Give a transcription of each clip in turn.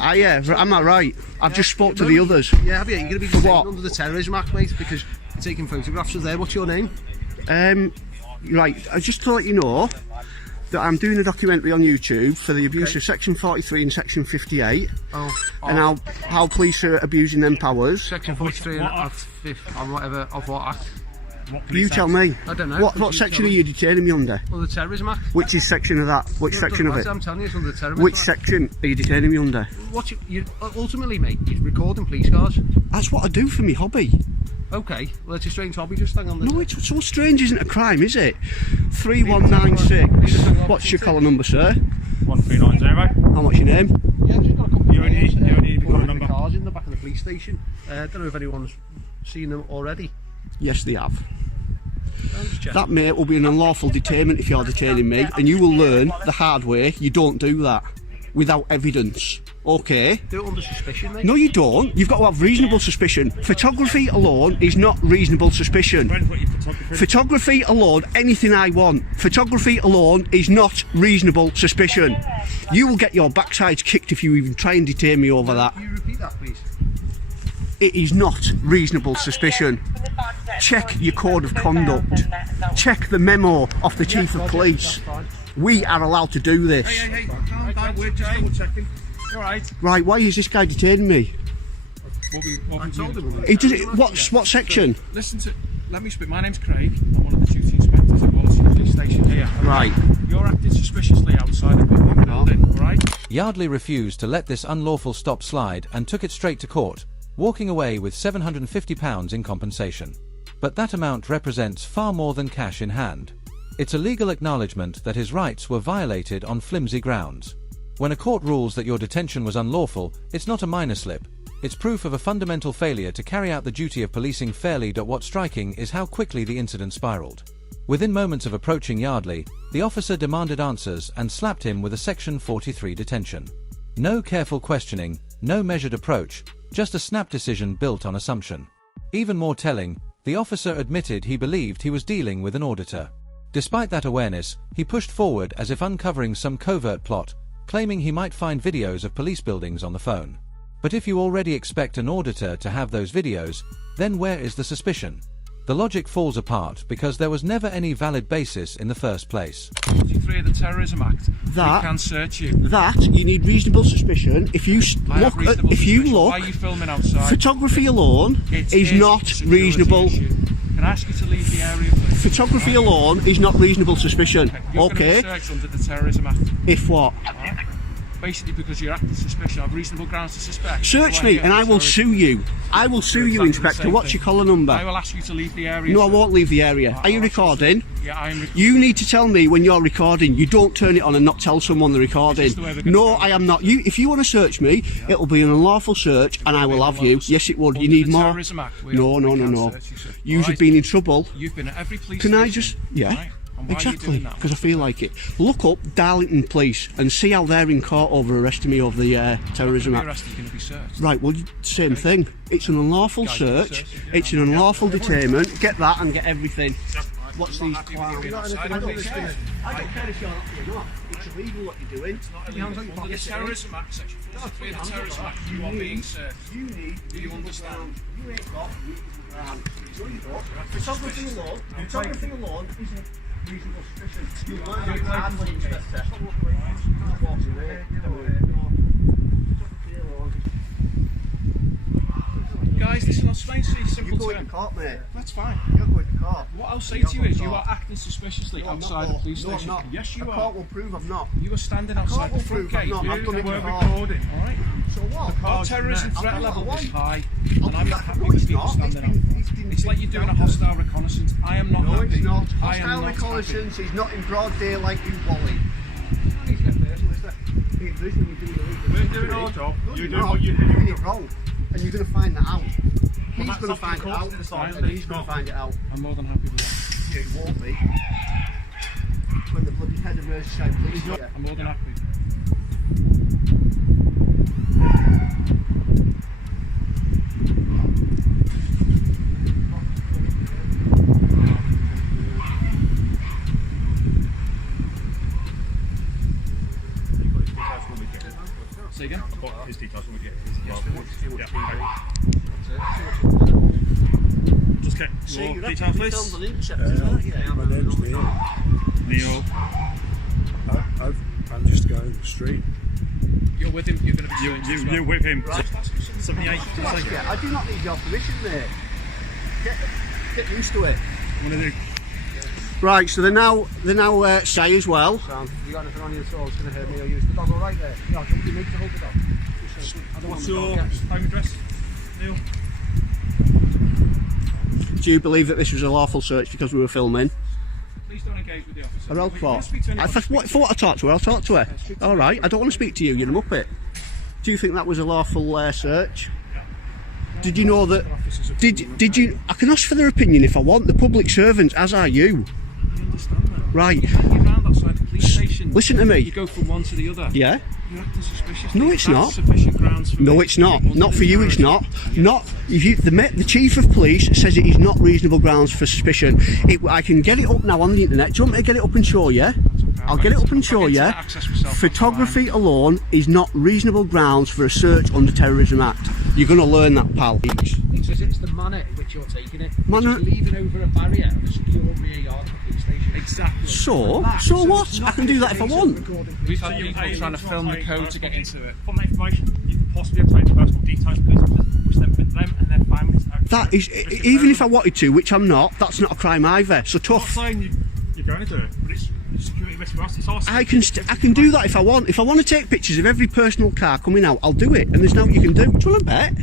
Ah, yeah, am I right? I've just spoke to the others. Yeah, have you? You're going to be detained under the Terrorism Act, mate, because you're taking photographs of there. What's your name? Right, just to let you know that I'm doing a documentary on YouTube for the abuse of Section 43 and Section 58, and how police are abusing them powers. Section 43 and whatever, of what act? You tell me. I don't know. What section are you detaining me under? Well, the Terrorism Act. Which is section of that? Which section of it? I'm telling you, it's under the Terrorism Which Act. section are you detaining me under? What you ultimately, mate, you're recording police cars. That's what I do for my hobby. Okay, well, it's a strange hobby. Just hang on. No, it's so strange isn't a crime, is it? 3196. What's your collar number, sir? 1390. And what's your name? Yeah, I've just got a couple You only need the number. cars in the back of the police station. I don't know if anyone's seen them already. Yes, they have. I'm just checking. That, mate, will be an unlawful detainment if you're detaining me, and you will learn the hard way you don't do that without evidence. Okay? Do it under suspicion, mate. No, you don't. You've got to have reasonable suspicion. Photography alone is not reasonable suspicion. Photography alone, anything I want. Photography alone is not reasonable suspicion. You will get your backsides kicked if you even try and detain me over that. Can you repeat that, please? It is not reasonable suspicion. Check your code of conduct. Check the memo of the Chief of Police. We are allowed to do this. Hey, calm down, we're just double checking. Alright. Right, why is this guy detaining me? I told him. He did it. What section? Listen to, let me speak. My name's Craig. I'm one of the duty inspectors at Wallasey Police Station here. Right. You're acting suspiciously outside of the building, alright? Yardley refused to let this unlawful stop slide and took it straight to court, walking away with £750 in compensation. But that amount represents far more than cash in hand. It's a legal acknowledgement that his rights were violated on flimsy grounds. When a court rules that your detention was unlawful, it's not a minor slip. It's proof of a fundamental failure to carry out the duty of policing fairly. What's striking is how quickly the incident spiraled. Within moments of approaching Yardley, the officer demanded answers and slapped him with a Section 43 detention. No careful questioning, no measured approach, just a snap decision built on assumption. Even more telling, the officer admitted he believed he was dealing with an auditor. Despite that awareness, he pushed forward as if uncovering some covert plot, claiming he might find videos of police buildings on the phone. But if you already expect an auditor to have those videos, then where is the suspicion? The logic falls apart because there was never any valid basis in the first place. 43 of the Terrorism Act. That- We can search you. That you need reasonable suspicion. If you I have look, reasonable if you suspicion. look, Why are you filming outside? photography alone It is not a security reasonable. issue. Can I ask you to leave the area, please? Photography alone is not reasonable suspicion. You're Okay. going to be searched under the Terrorism Act. If what? Basically because you're acting suspicious. I have reasonable grounds to suspect. Search me and I will sue you. I will sue you, Exactly the Inspector. same What's thing. your collar number? I will ask you to leave the area. No, I sir. won't leave the area. Are you I'll ask you to- recording? Yeah, I am recording. You need to tell me when you're recording. You don't turn it on and not tell someone they're recording. Is this the way we're gonna No, go? I am not. If you want to search me, it'll be an unlawful search and I will have you. Yes, it would. You Under need the more. Terrorism Act, we No. can search you, sir. You've Alright? been in trouble. You've been at every police Can I station, just... Yeah. right? And why are you Exactly, doing that? because I feel like it. Look up Darlington Police and see how they're in court over arresting me over the Terrorism You're Act. arrested, you're going to be searched. Right, well, same thing. It's an unlawful Guys, you're search, searching, yeah. it's an unlawful detainment. Get that and get everything. What's these happy with you clowns? being outside, I don't please. care. I don't care if you're happy or not. It's illegal what you're doing. Under the Terrorism Act, Section 43 of the Terrorism Act, you are being searched. You need Do you understand? You ain't got reasonable ground. No, you don't. Photography alone isn't reasonable suspicion. You learn it hardly, Inspector. Walk away. Guys, listen, I'll explain to you You simple go into term. court, mate. That's fine. You're going to court. What I'll say to you is you are acting suspiciously No, I'm not, outside the police no, I'm station. not. Yes, you A are. court will prove I'm not. You are standing outside the will front prove I'm gate. not. I've done it We're before. recording, alright? So what? Our terrorism I'll threat do what I level want. is high, I'll and do I'm that. not happy No, with it's people not. standing out. It's like you're doing a hostile reconnaissance. I am not happy. No, it's not. I am Hostile not reconnaissance happy. is not in broad daylight, you Wally. It's not personal, is it? It's this when you're doing illegal. We're doing our job. No, You're you're doing not. what you You're doing do. it wrong. And you're going to find that out. He's that's going to up to find the it court out. to decide, And he's it's going to not. find it out. I'm more than happy with that. Yeah, it won't be. When the bloody head of Merseyside police... Yeah. I'm more than happy. Say again? I've got his details when we get to this as well. Just get your details, please. My name's Neil. Neil. I'm just going the street. You're with him, you're going to be searched as well. You with him. 78. I do not need your permission, mate. Get used to it. What do you do? Right, so they now say as well. Sam, you got anything on you at all? It's going to hurt me or you? Is the dog all right there? Yeah, don't you need to hold the dog? I don't want What's the your dog. home address, Neil? Do you believe that this was a lawful search because we were filming? Please don't engage with the officer. Or else If you want what? to speak to anyone, If I want to talk to her, I'll talk to her. All right, I don't want to speak to you. You're a muppet. Do you think that was a lawful search? Did you know that? Did you? I can ask for their opinion if I want. The public servants, as are you. I understand that. Right. You hang around outside the police station. Listen to me. You go from one to the other. Yeah. You're acting suspicious. No, it's That's not. Sufficient grounds for No, me. it's not. It wasn't Not for you. It's terrorism. not. Not if you. The chief of police says it is not reasonable grounds for suspicion. I can get it up now on the internet. Do you want me to get it up and show you? I'll get it up and show you. Photography alone is not reasonable grounds for a search under Terrorism Act. You're going to learn that, pal. He says it's the manner in which you're taking it. Manner- Which is leaving over a barrier of a secure rear yard of a police station. Exactly. So what? I can do that if I want. We've had people trying to film the code to get into it. From that information, you could possibly obtain personal details, please, which then put them and their families out. That is, even if I wanted to, which I'm not, that's not a crime either. So I'm not tough. saying you're going to do it, but it's security risk for us. It's our I can do that if I want. If I want to take pictures of every personal car coming out, I'll do it. And there's nothing you can do. Do you want to bet? Do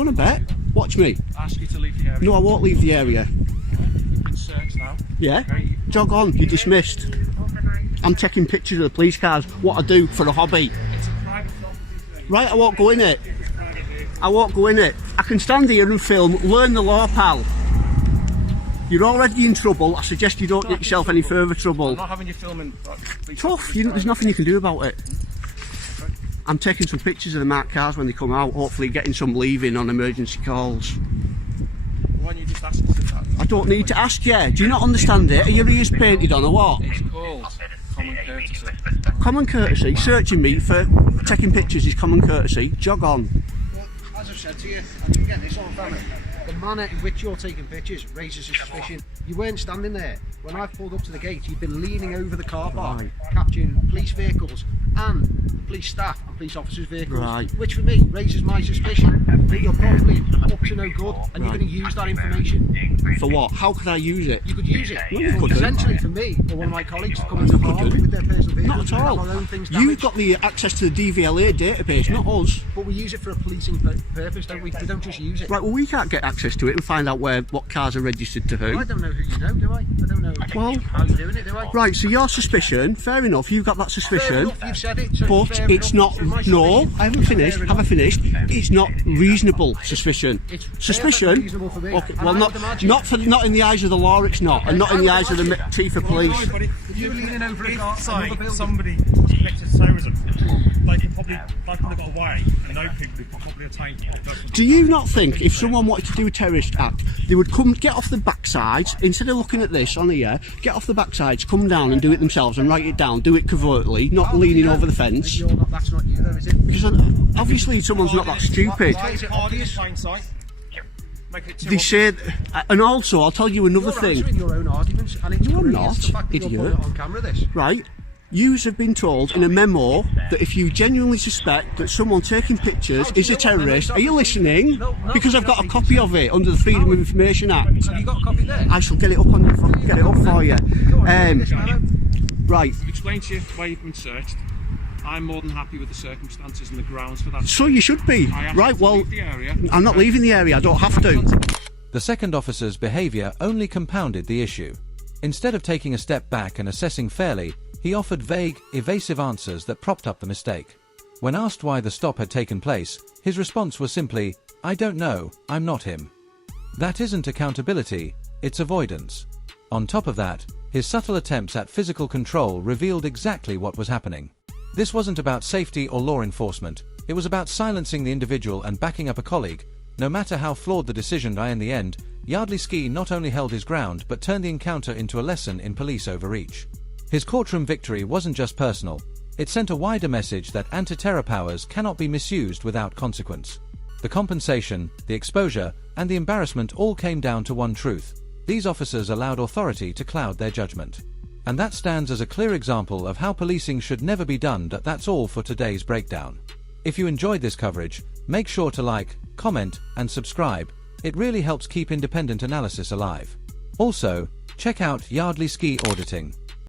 you want to bet? Watch me. Ask you to leave the area. No, I won't leave the area. You've been searched now. Yeah? Okay. Jog on. You're dismissed. I'm taking pictures of the police cars. What I do for a hobby. It's a private property. Right, I won't go in it. I won't go in it. I can stand here and film. Learn the law, pal. You're already in trouble. I suggest you don't get yourself any further trouble. I'm not having you filming. Tough. There's nothing you can do about it. I'm taking some pictures of the marked cars when they come out. Hopefully getting some leaving on emergency calls. Why don't you just ask us if that? I don't need to ask you. Do you not understand it? Are your ears painted on or what? It's called common courtesy. Common courtesy. Searching me for taking pictures is common courtesy. Jog on. Well, as I've said to you, and you get this on camera, the manner in which you're taking pictures raises a suspicion. You weren't standing there. When I pulled up to the gate, you've been leaning over the car park, capturing police vehicles and police staff and police officers' vehicles, Right. which for me raises my suspicion that you're probably up to no good and you're going to use that information. For what? How could I use it? You could use it you couldn't. essentially for me or one of my colleagues to come into harm with their personal vehicles. Not at We have all. our own things You've damaged, got the access to the DVLA database, not us. but we use it for a policing purpose, don't we? We don't just use it. Right, well, we can't get access to it and find out what cars are registered to I who. don't know who you know, do I? I don't know Well, how you're doing it, do I? right, so your suspicion, fair enough, you've got that Fair suspicion, enough, you've said it, so but fair it's enough. not, So my no, suspicion I haven't is finished, fair have I enough. finished? It's not reasonable suspicion. It's Suspicion, perfectly reasonable for me. okay, And well, I not, would imagine- not in the eyes of the law, it's not, and not in the eyes of the chief of police. But if You're leaning over a car, say another building. somebody was connected to terrorism, they could probably got away and know people who could probably obtain personal Do you not think if someone wanted to do a terrorist act, they would come, get off the backsides, instead of looking at this on here, get off the backsides, come down and do it themselves and write it down, do it covertly, not leaning over the fence? You're not, that's not you though, is it? Because obviously someone's not that stupid. Why is it parties in obvious? plain sight. Make it too They obvious. say, and also I'll tell you another You're thing, answering your own arguments, and it's No, I'm brilliant, not, the fact that you're idiot. putting it on camera, this. right? Yous have been told in a memo that if you genuinely suspect that someone taking pictures is a terrorist, are you listening? Because I've got a copy of it under the Freedom of Information Act. Have you got a copy there? I shall get it up for you. Right. I've explained to you why you've been searched. I'm more than happy with the circumstances and the grounds for that. So you should be. I asked Right, you to well, leave the area. I'm not leaving the area, I don't have to. The second officer's behaviour only compounded the issue. Instead of taking a step back and assessing fairly, he offered vague, evasive answers that propped up the mistake. When asked why the stop had taken place, his response was simply, "I don't know, I'm not him." That isn't accountability, it's avoidance. On top of that, his subtle attempts at physical control revealed exactly what was happening. This wasn't about safety or law enforcement, it was about silencing the individual and backing up a colleague. No matter how flawed the decision in the end, Yardley Ski not only held his ground but turned the encounter into a lesson in police overreach. His courtroom victory wasn't just personal, It sent a wider message that anti-terror powers cannot be misused without consequence. The compensation, the exposure, and the embarrassment all came down to one truth: these officers allowed authority to cloud their judgment. And that stands as a clear example of how policing should never be done. That's all for today's breakdown. If you enjoyed this coverage, make sure to like, comment, and subscribe. It really helps keep independent analysis alive. Also, check out Yardley Ski Auditing.